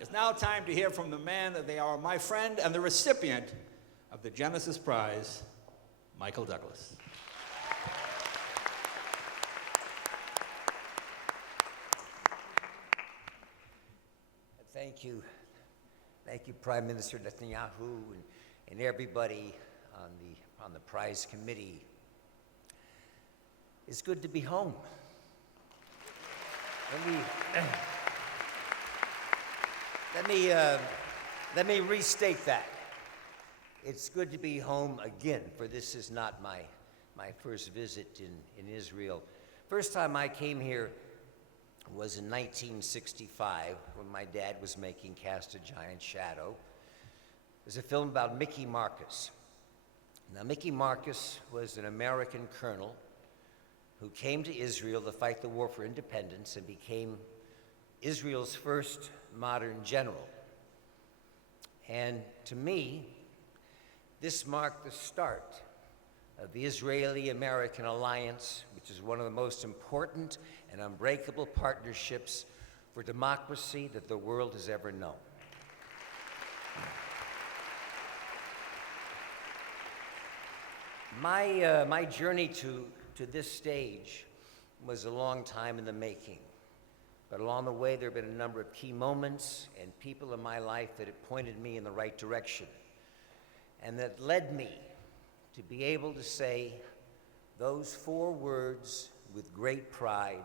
It's now time to hear from the man that they are, my friend and the recipient of the Genesis Prize, Michael Douglas. Thank you. Thank you, Prime Minister Netanyahu and everybody on the prize committee. It's good to be home. Let me restate that. It's good to be home again, for this is not my first visit in Israel. First time I came here was in 1965, when my dad was making Cast a Giant Shadow. It was a film about Mickey Marcus. Now, Mickey Marcus was an American colonel who came to Israel to fight the war for independence and became Israel's first modern general. And to me, this marked the start of the Israeli-American alliance, which is one of the most important and unbreakable partnerships for democracy that the world has ever known. My journey to this stage was a long time in the making. But along the way, there have been a number of key moments and people in my life that have pointed me in the right direction, and that led me to be able to say those 4 words with great pride: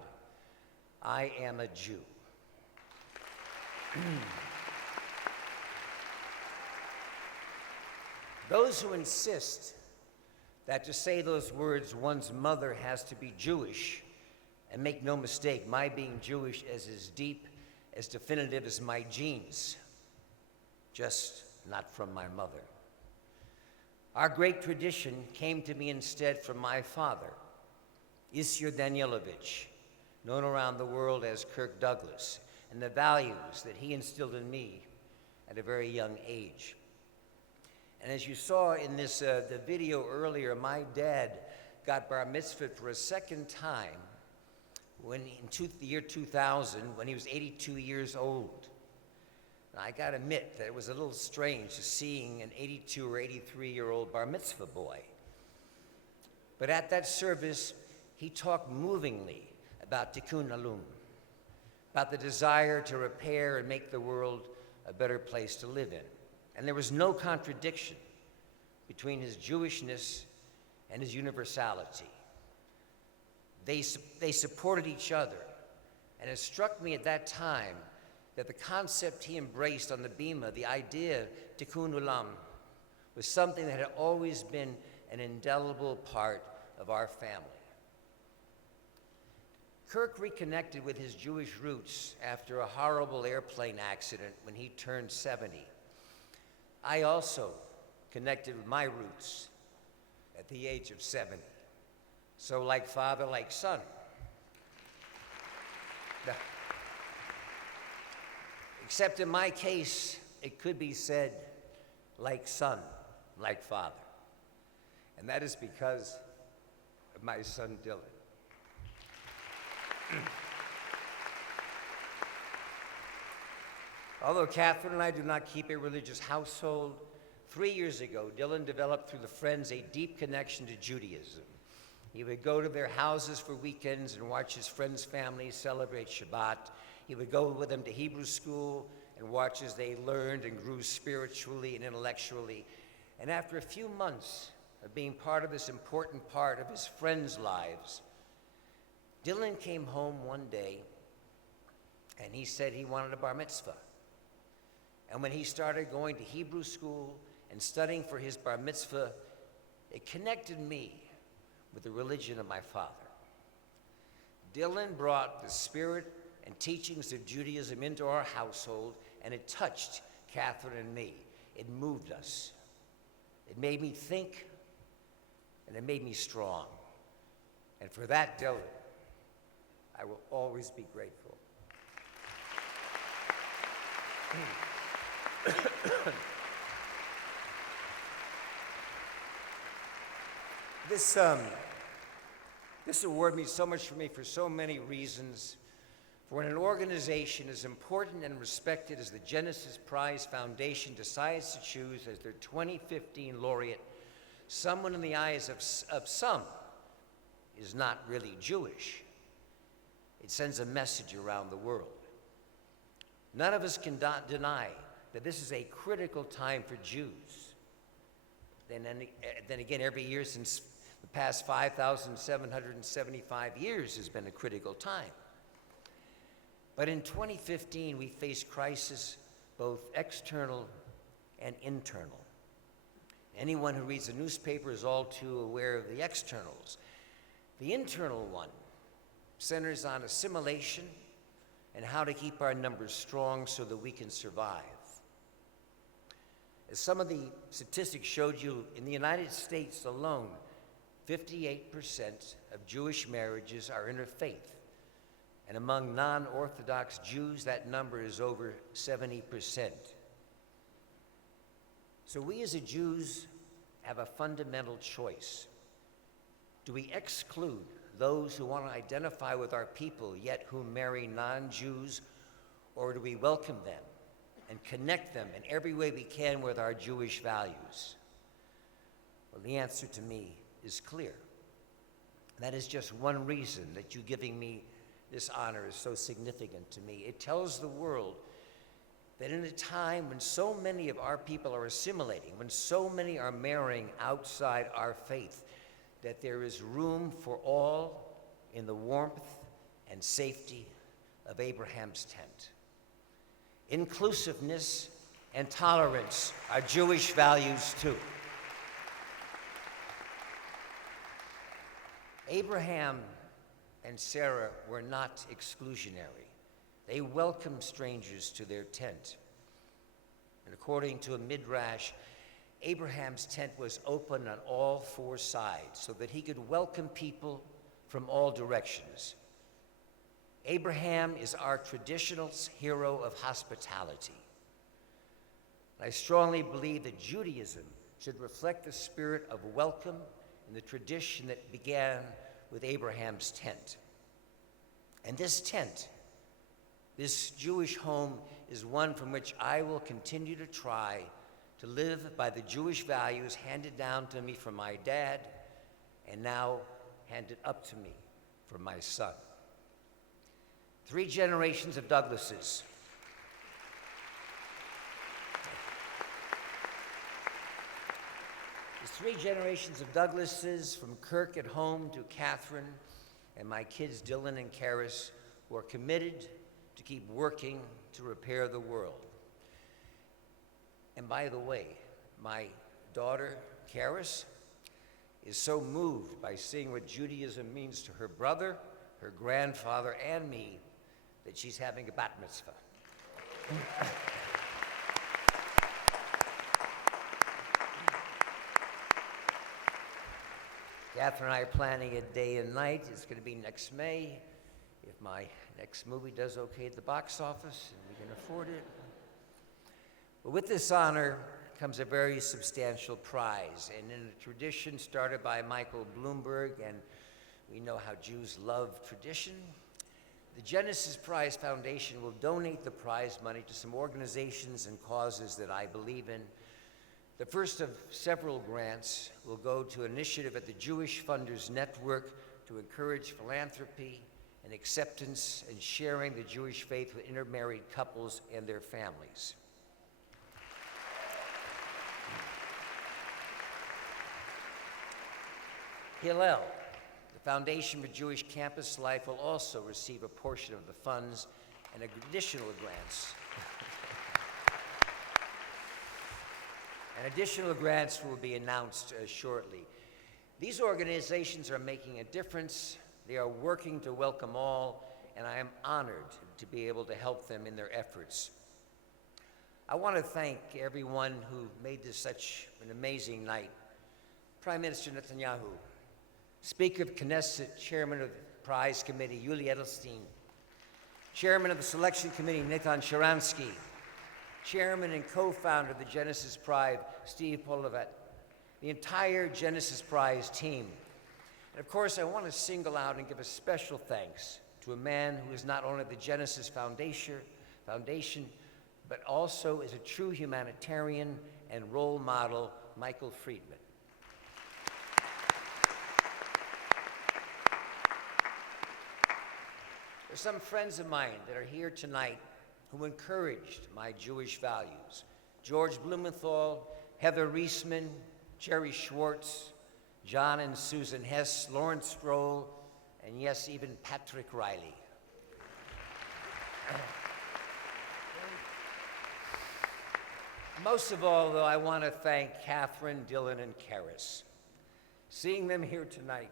I am a Jew. Those who insist that to say those words one's mother has to be Jewish, and make no mistake, my being Jewish is as deep, as definitive as my genes, just not from my mother. Our great tradition came to me instead from my father, Isser Danielovich, known around the world as Kirk Douglas, and the values that he instilled in me at a very young age. And as you saw in this the video earlier, my dad got bar mitzvah for a second time in the year 2000, when he was 82 years old. And I gotta admit that it was a little strange seeing an 82 or 83-year-old bar mitzvah boy. But at that service, he talked movingly about tikkun olam, about the desire to repair and make the world a better place to live in. And there was no contradiction between his Jewishness and his universality. They supported each other, and it struck me at that time that the concept he embraced on the bima, the idea of tikkun olam, was something that had always been an indelible part of our family. Kirk reconnected with his Jewish roots after a horrible airplane accident when he turned 70. I also connected with my roots at the age of 70. So like father, like son. Except in my case, it could be said, like son, like father. And that is because of my son, Dylan. Although Catherine and I do not keep a religious household, 3 years ago, Dylan developed through the Friends a deep connection to Judaism. He would go to their houses for weekends and watch his friends' families celebrate Shabbat. He would go with them to Hebrew school and watch as they learned and grew spiritually and intellectually. And after a few months of being part of this important part of his friends' lives, Dylan came home one day and he said he wanted a bar mitzvah. And when he started going to Hebrew school and studying for his bar mitzvah, it connected me with the religion of my father. Dylan brought the spirit and teachings of Judaism into our household, and it touched Catherine and me. It moved us. It made me think, and it made me strong. And for that, Dylan, I will always be grateful. This award means so much for me for so many reasons. For when an organization as important and respected as the Genesis Prize Foundation decides to choose as their 2015 laureate someone in the eyes of some is not really Jewish, it sends a message around the world. None of us can deny that this is a critical time for Jews. Then again, every year since the past 5,775 years has been a critical time. But in 2015, we face crisis both external and internal. Anyone who reads the newspaper is all too aware of the externals. The internal one centers on assimilation and how to keep our numbers strong so that we can survive. As some of the statistics showed you, in the United States alone, 58% of Jewish marriages are interfaith. And among non-Orthodox Jews, that number is over 70%. So we as Jews have a fundamental choice. Do we exclude those who want to identify with our people yet who marry non-Jews, or do we welcome them and connect them in every way we can with our Jewish values? Well, the answer to me is clear. That is just one reason that you giving me this honor is so significant to me. It tells the world that in a time when so many of our people are assimilating, when so many are marrying outside our faith, that there is room for all in the warmth and safety of Abraham's tent. Inclusiveness and tolerance are Jewish values too. Abraham and Sarah were not exclusionary. They welcomed strangers to their tent. And according to a midrash, Abraham's tent was open on all four sides so that he could welcome people from all directions. Abraham is our traditional hero of hospitality. I strongly believe that Judaism should reflect the spirit of welcome and the tradition that began with Abraham's tent. And this tent, this Jewish home, is one from which I will continue to try to live by the Jewish values handed down to me from my dad and now handed up to me from my son. 3 generations of Douglases. The 3 generations of Douglases, from Kirk at home to Catherine and my kids Dylan and Karis, who are committed to keep working to repair the world. And by the way, my daughter, Karis, is so moved by seeing what Judaism means to her brother, her grandfather, and me, that she's having a bat mitzvah. Catherine and I are planning it day and night. It's going to be next May, if my next movie does okay at the box office and we can afford it. But with this honor comes a very substantial prize, and in a tradition started by Michael Bloomberg, and we know how Jews love tradition, the Genesis Prize Foundation will donate the prize money to some organizations and causes that I believe in. The first of several grants will go to an initiative at the Jewish Funders Network to encourage philanthropy and acceptance and sharing the Jewish faith with intermarried couples and their families. Hillel, the Foundation for Jewish Campus Life, will also receive a portion of the funds and additional grants. And additional grants will be announced shortly. These organizations are making a difference. They are working to welcome all, and I am honored to be able to help them in their efforts. I want to thank everyone who made this such an amazing night. Prime Minister Netanyahu, Speaker of Knesset, Chairman of the Prize Committee, Yuli Edelstein, Chairman of the Selection Committee, Nathan Sharansky, Chairman and co-founder of the Genesis Prize, Steve Polovet, the entire Genesis Prize team. And of course, I want to single out and give a special thanks to a man who is not only the Genesis Foundation, but also is a true humanitarian and role model, Michael Friedman. There's some friends of mine that are here tonight who encouraged my Jewish values. George Blumenthal, Heather Reisman, Jerry Schwartz, John and Susan Hess, Lawrence Stroll, and yes, even Patrick Riley. Most of all, though, I want to thank Catherine, Dylan, and Karis. Seeing them here tonight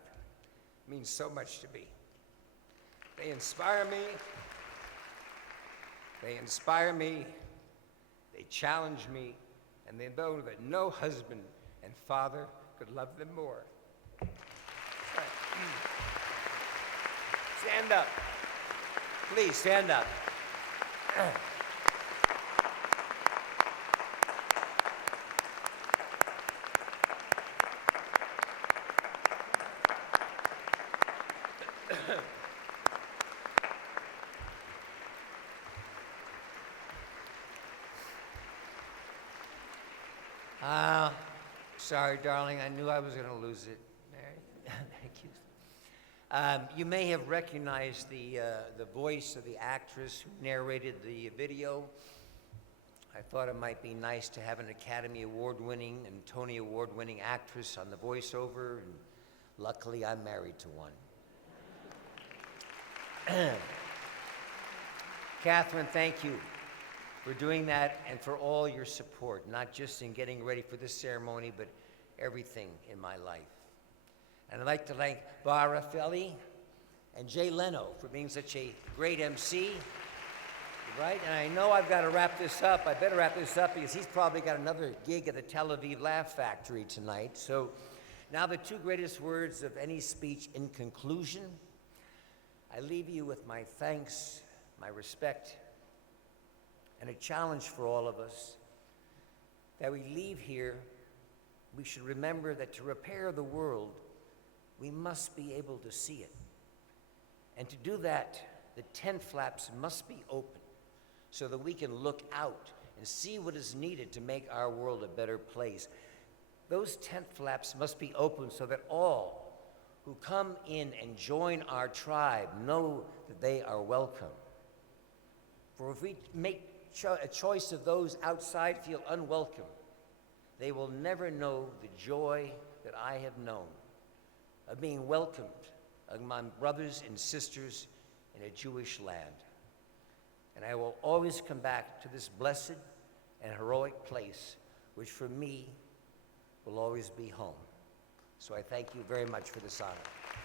means so much to me. They inspire me. They challenge me, and they know that no husband and father could love them more. Stand up. Please stand up. Sorry, darling, I knew I was going to lose it. Mary, thank you. You may have recognized the voice of the actress who narrated the video. I thought it might be nice to have an Academy Award-winning and Tony Award-winning actress on the voiceover, and luckily I'm married to one. Catherine, thank you for doing that and for all your support, not just in getting ready for this ceremony, but everything in my life. And I'd like to thank Bara Felly and Jay Leno for being such a great MC, right? And I know I've got to wrap this up. I better wrap this up because he's probably got another gig at the Tel Aviv Laugh Factory tonight. So now the two greatest words of any speech in conclusion. I leave you with my thanks, my respect, and a challenge for all of us, that we leave here, we should remember that to repair the world, we must be able to see it. And to do that, the tent flaps must be open so that we can look out and see what is needed to make our world a better place. Those tent flaps must be open so that all who come in and join our tribe know that they are welcome. For if we make a choice of those outside feel unwelcome, they will never know the joy that I have known of being welcomed among brothers and sisters in a Jewish land. And I will always come back to this blessed and heroic place, which for me will always be home. So I thank you very much for this honor.